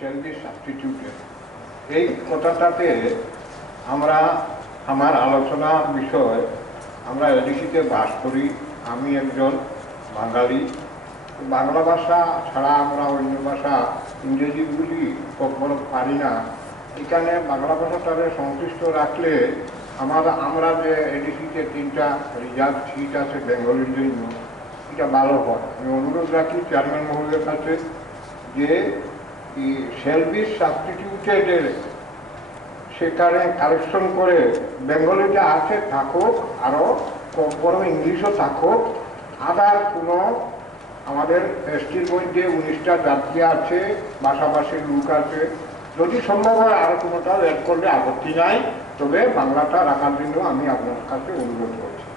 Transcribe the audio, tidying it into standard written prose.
shall be substituted. এই কথাটাতে আমরা আমার আলোচনা বিষয় আমরা এডিসিতে বাস করি। আমি একজন বাঙালি। বাংলা ভাষা ছাড়া আমরা অন্য ভাষা ইংরেজিগুলি কখনো পারি না। এখানে বাংলা ভাষাটাকে সংশ্লিষ্ট রাখলে আমরা যে এডিসিতে 3টা রিজার্ভ সিট আছে বেঙ্গলির জন্য, এটা ভালো হয়। আমি অনুরোধ রাখি চেয়ারম্যান মহোদয়ের কাছে যে শ্যাল বি সাবস্টিটিউটেডের সেখানে কালেকশন করে বেঙ্গলিটা আছে থাকুক, আরও বড় ইংলিশও থাকুক। আদার কোনো আমাদের এসটির মধ্যে 19টা জাতি আছে, ভাষাভাষীর লোক আছে। যদি সম্ভব হয় আরও কোনোটাও অ্যাড করলে আপত্তি নাই, তবে বাংলাটা রাখার জন্য আমি আপনার কাছে অনুরোধ করছি।